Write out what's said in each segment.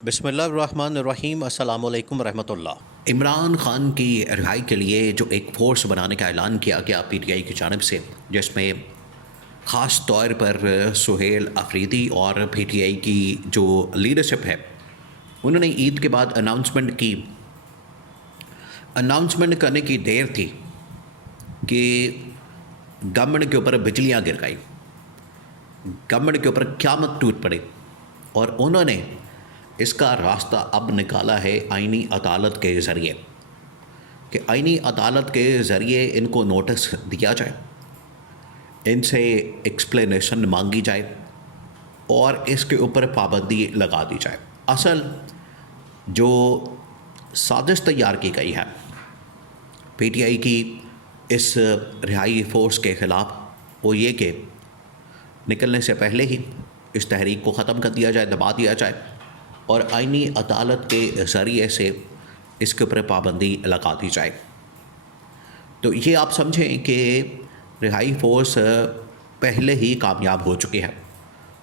بسم اللہ الرحمن الرحیم۔ السلام علیکم ورحمۃ اللہ۔ عمران خان کی رہائی کے لیے جو ایک فورس بنانے کا اعلان کیا گیا پی ٹی آئی کی جانب سے، جس میں خاص طور پر سہیل افریدی اور پی ٹی آئی کی جو لیڈرشپ ہے انہوں نے عید کے بعد اناؤنسمنٹ کرنے کی دیر تھی کہ گورنمنٹ کے اوپر بجلیاں گر گئی، گورنمنٹ کے اوپر قیامت ٹوٹ پڑی، اور انہوں نے اس کا راستہ اب نکالا ہے آئینی عدالت کے ذریعے، کہ آئینی عدالت کے ذریعے ان کو نوٹس دیا جائے، ان سے ایکسپلینیشن مانگی جائے اور اس کے اوپر پابندی لگا دی جائے۔ اصل جو سازش تیار کی گئی ہے پی ٹی آئی کی اس رہائی فورس کے خلاف، وہ یہ کہ نکلنے سے پہلے ہی اس تحریک کو ختم کر دیا جائے، دبا دیا جائے، اور آئینی عدالت کے ذریعے سے اس کے اوپر پابندی لگا دی جائے۔ تو یہ آپ سمجھیں کہ رہائی فورس پہلے ہی کامیاب ہو چکی ہے،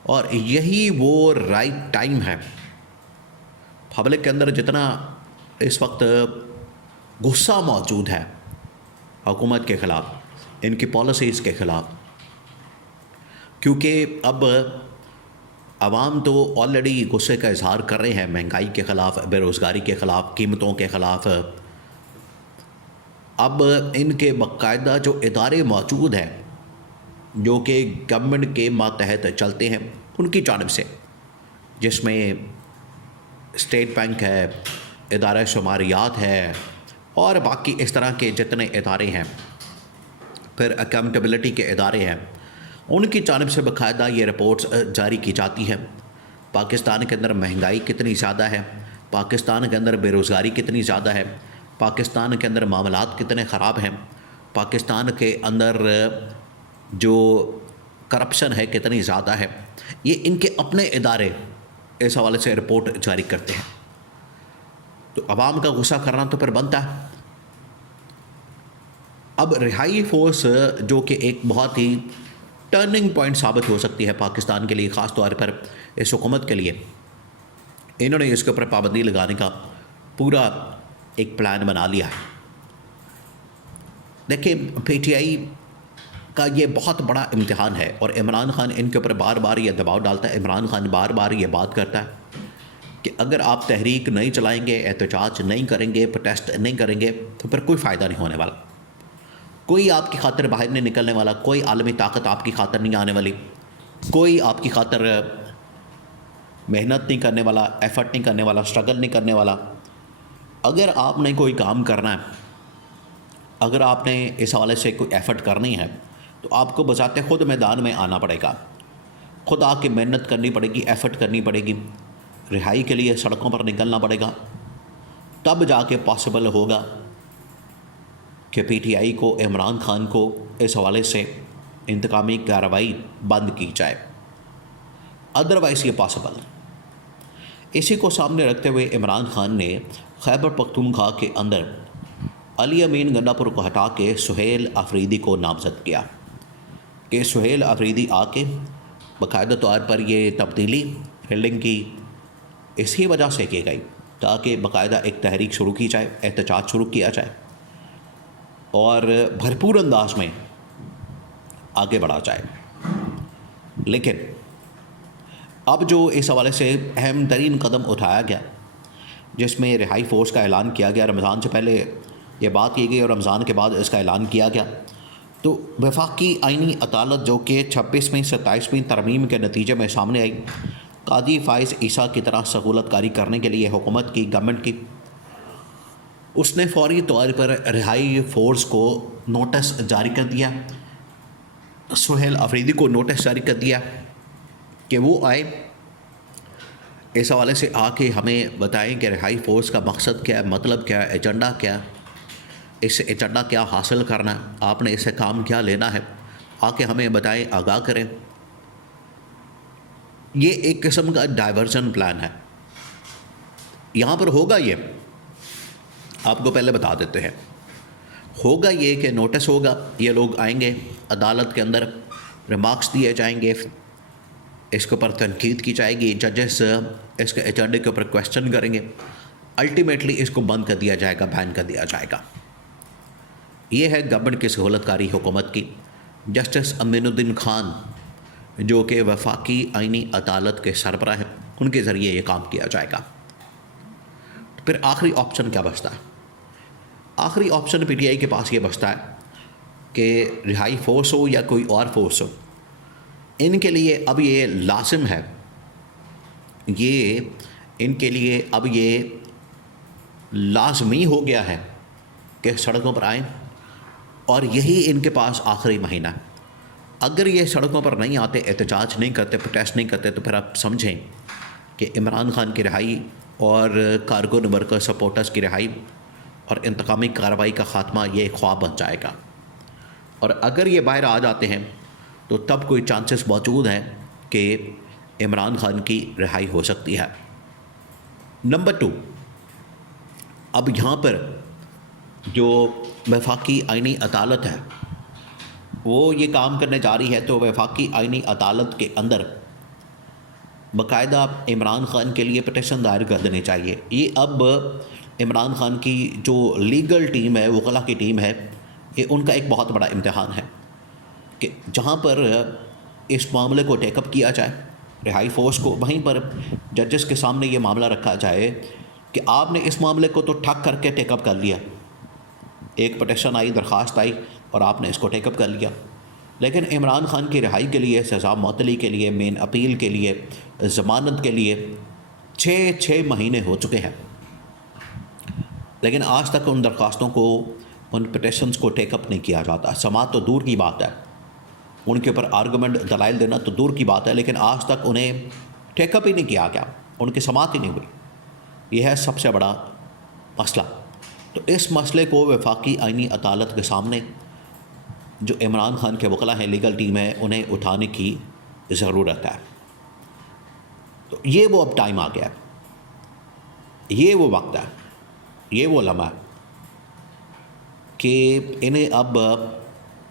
اور یہی وہ رائٹ ٹائم ہے۔ پبلک کے اندر جتنا اس وقت غصہ موجود ہے حکومت کے خلاف، ان کی پالیسیز کے خلاف، کیونکہ اب عوام تو آلریڈی غصے کا اظہار کر رہے ہیں مہنگائی کے خلاف، بے روزگاری کے خلاف، قیمتوں کے خلاف۔ اب ان کے باقاعدہ جو ادارے موجود ہیں جو کہ گورنمنٹ کے ماتحت چلتے ہیں ان کی جانب سے، جس میں اسٹیٹ بینک ہے، ادارہ شماریات ہے، اور باقی اس طرح کے جتنے ادارے ہیں، پھر اکاؤنٹیبلٹی کے ادارے ہیں، ان کی جانب سے باقاعدہ یہ رپورٹس جاری کی جاتی ہیں۔ پاکستان کے اندر مہنگائی کتنی زیادہ ہے، پاکستان کے اندر بے روزگاری کتنی زیادہ ہے، پاکستان کے اندر معاملات کتنے خراب ہیں، پاکستان کے اندر جو کرپشن ہے کتنی زیادہ ہے، یہ ان کے اپنے ادارے اس حوالے سے رپورٹ جاری کرتے ہیں۔ تو عوام کا غصہ کرنا تو پھر بنتا ہے۔ اب رہائی فورس جو کہ ایک بہت ہی ٹرننگ پوائنٹ ثابت ہو سکتی ہے پاکستان کے لیے، خاص طور پر اس حکومت کے لیے، انہوں نے اس کے اوپر پابندی لگانے کا پورا ایک پلان بنا لیا ہے۔ دیکھیں، پی ٹی آئی کا یہ بہت بڑا امتحان ہے، اور عمران خان ان کے اوپر بار بار یہ دباؤ ڈالتا ہے۔ عمران خان بار بار یہ بات کرتا ہے کہ اگر آپ تحریک نہیں چلائیں گے، احتجاج نہیں کریں گے، پروٹیسٹ نہیں کریں گے، تو پھر کوئی فائدہ نہیں ہونے والا، کوئی آپ کی خاطر باہر نہیں نکلنے والا، کوئی عالمی طاقت آپ کی خاطر نہیں آنے والی، کوئی آپ کی خاطر محنت نہیں کرنے والا، ایفرٹ نہیں کرنے والا، اسٹرگل نہیں کرنے والا۔ اگر آپ نے کوئی کام کرنا ہے، اگر آپ نے اس حوالے سے کوئی ایفرٹ کرنی ہے، تو آپ کو بذات خود میدان میں آنا پڑے گا، خود آ کے محنت کرنی پڑے گی، ایفرٹ کرنی پڑے گی، رہائی کے لیے سڑکوں پر نکلنا پڑے گا، تب جا کے پاسبل ہوگا کہ پی ٹی آئی کو، عمران خان کو اس حوالے سے انتقامی کارروائی بند کی جائے، ادروائز یہ پاسبل۔ اسی کو سامنے رکھتے ہوئے عمران خان نے خیبر پختونخوا کے اندر علی امین گنڈا پور کو ہٹا کے سہیل افریدی کو نامزد کیا، کہ سہیل افریدی آ کے باقاعدہ طور پر یہ تبدیلی فیلڈنگ کی اسی وجہ سے کی گئی تاکہ باقاعدہ ایک تحریک شروع کی جائے، احتجاج شروع کیا جائے، اور بھرپور انداز میں آگے بڑھا جائے۔ لیکن اب جو اس حوالے سے اہم ترین قدم اٹھایا گیا، جس میں رہائی فورس کا اعلان کیا گیا، رمضان سے پہلے یہ بات کی گئی اور رمضان کے بعد اس کا اعلان کیا گیا، تو وفاقی آئینی عدالت جو کہ 26ویں 27ویں ترمیم کے نتیجے میں سامنے آئی، قاضی فائز عیسیٰ کی طرح سہولت کاری کرنے کے لیے حکومت کی، گورنمنٹ کی، اس نے فوری طور پر رہائی فورس کو نوٹس جاری کر دیا، سہیل افریدی کو نوٹس جاری کر دیا کہ وہ آئے، اس حوالے سے آ کے ہمیں بتائیں کہ رہائی فورس کا مقصد کیا ہے، مطلب کیا ہے، ایجنڈا کیا ہے، اس سے ایجنڈا کیا حاصل کرنا ہے، آپ نے اس سے کام کیا لینا ہے، آ کے ہمیں بتائیں، آگاہ کریں۔ یہ ایک قسم کا ڈائیورژن پلان ہے۔ یہاں پر ہوگا یہ، آپ کو پہلے بتا دیتے ہیں، ہوگا یہ کہ نوٹس ہوگا، یہ لوگ آئیں گے عدالت کے اندر، ریمارکس دیے جائیں گے، اس کے اوپر تنقید کی جائے گی، ججز اس کے ایجنڈے کے اوپر کویسچن کریں گے، الٹیمیٹلی اس کو بند کر دیا جائے گا، بین کر دیا جائے گا۔ یہ ہے گورنمنٹ کی سہولت کاری حکومت کی۔ جسٹس امین الدین خان جو کہ وفاقی آئینی عدالت کے سربراہ ہیں، ان کے ذریعے یہ کام کیا جائے گا۔ پھر آخری آپشن کیا بچتا ہے؟ آخری آپشن پی ٹی آئی کے پاس یہ بچتا ہے کہ رہائی فورس ہو یا کوئی اور فورس ہو، ان کے لیے اب یہ لازم ہے، ان کے لیے اب یہ لازمی ہو گیا ہے کہ سڑکوں پر آئیں، اور یہی ان کے پاس آخری مہینہ ہے۔ اگر یہ سڑکوں پر نہیں آتے، احتجاج نہیں کرتے، پروٹیسٹ نہیں کرتے، تو پھر آپ سمجھیں کہ عمران خان کی رہائی اور کارکن ورکر سپورٹرز کی رہائی اور انتقامی کارروائی کا خاتمہ یہ ایک خواب بن جائے گا۔ اور اگر یہ باہر آ جاتے ہیں تو تب کوئی چانسز موجود ہیں کہ عمران خان کی رہائی ہو سکتی ہے۔ نمبر 2، اب یہاں پر جو وفاقی آئینی عدالت ہے وہ یہ کام کرنے جا رہی ہے، تو وفاقی آئینی عدالت کے اندر باقاعدہ عمران خان کے لیے پٹیشن دائر کر دینی چاہیے۔ یہ اب عمران خان کی جو لیگل ٹیم ہے، وکلاء کی ٹیم ہے، یہ ان کا ایک بہت بڑا امتحان ہے کہ جہاں پر اس معاملے کو ٹیک اپ کیا جائے رہائی فورس کو، وہیں پر ججز کے سامنے یہ معاملہ رکھا جائے کہ آپ نے اس معاملے کو تو ٹھک کر کے ٹیک اپ کر لیا، ایک پٹیشن آئی، درخواست آئی اور آپ نے اس کو ٹیک اپ کر لیا، لیکن عمران خان کی رہائی کے لیے، سزا معطلی کے لیے، مین اپیل کے لیے، ضمانت کے لیے 6 مہینے ہو چکے ہیں، لیکن آج تک ان درخواستوں کو، ان پٹیشنز کو ٹیک اپ نہیں کیا جاتا۔ سماعت تو دور کی بات ہے، ان کے اوپر آرگومنٹ دلائل دینا تو دور کی بات ہے، لیکن آج تک انہیں ٹیک اپ ہی نہیں کیا گیا، ان کی سماعت ہی نہیں ہوئی۔ یہ ہے سب سے بڑا مسئلہ۔ تو اس مسئلے کو وفاقی آئینی عدالت کے سامنے جو عمران خان کے وکلاء ہیں، لیگل ٹیم ہے، انہیں اٹھانے کی ضرورت ہے۔ تو یہ وہ اب ٹائم آ گیا ہے، یہ وہ وقت ہے، یہ وہ لمحہ ہے کہ انہیں اب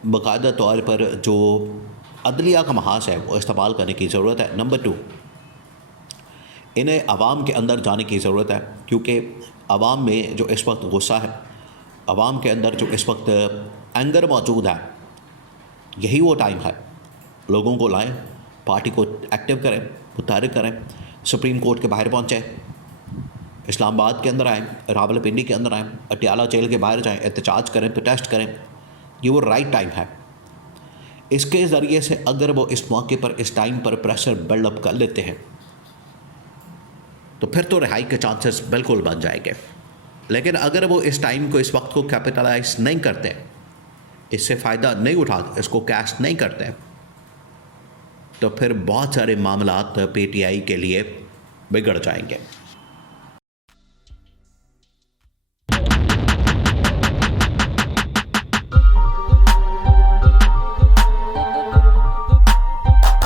باقاعدہ طور پر جو عدلیہ کا محاذ ہے وہ استعمال کرنے کی ضرورت ہے۔ نمبر 2، انہیں عوام کے اندر جانے کی ضرورت ہے، کیونکہ عوام میں جو اس وقت غصہ ہے، عوام کے اندر جو اس وقت اینگر موجود ہے، یہی وہ ٹائم ہے۔ لوگوں کو لائیں، پارٹی کو ایکٹیو کریں، متحرک کریں، سپریم کورٹ کے باہر پہنچیں، اسلام آباد کے اندر آئیں، راول پنڈی کے اندر آئیں، اٹیالہ جیل کے باہر جائیں، احتجاج کریں، پروٹیسٹ کریں۔ یہ وہ رائٹ ٹائم ہے۔ اس کے ذریعے سے اگر وہ اس موقع پر، اس ٹائم پر پریشر بلڈ اپ کر لیتے ہیں تو پھر تو رہائی کے چانسز بالکل بن جائیں گے، لیکن اگر وہ اس ٹائم کو، اس وقت کو کیپٹلائز نہیں کرتے، اس سے فائدہ نہیں اٹھاتے، اس کو کیش نہیں کرتے، تو پھر بہت سارے معاملات پی ٹی آئی کے لیے بگڑ جائیں گے۔